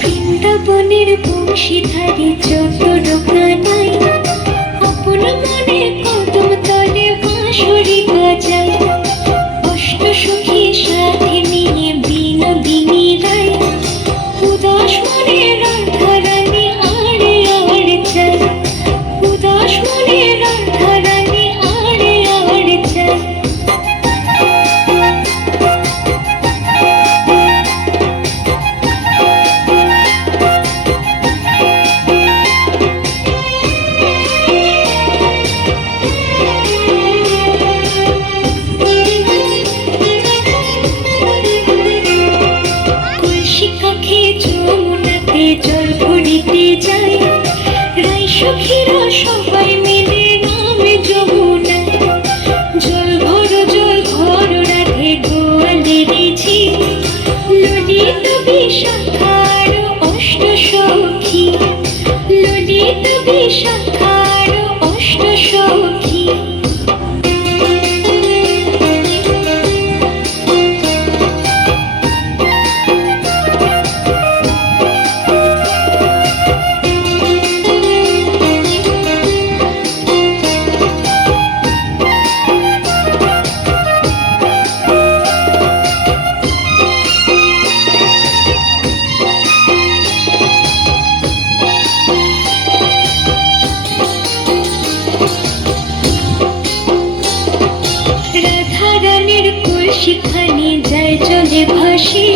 বৃন্দাবনের বংশীধারী যত ডোকানাই আপন মনে কদম তলে বাঁশরি বাজায়। অষ্ট সখী সাথে নিয়ে বিনোদিনী রায় উদাস মনে রাধারানী আড়ে আড়ে চায়। উদাস মনে রাধারানী আড়ে আড়ে চায়। জল ভরিতে যায় রাই সখীরা সবাই মিলে নামে যমুনায়। জল ভর রাধে গোয়ালের ঝি ললিত বিশাখার অষ্ট সখী। ললিত বিশাখার অষ্ট সখী। রাধারানীর কলসিখানি যায় জলে ভাসি।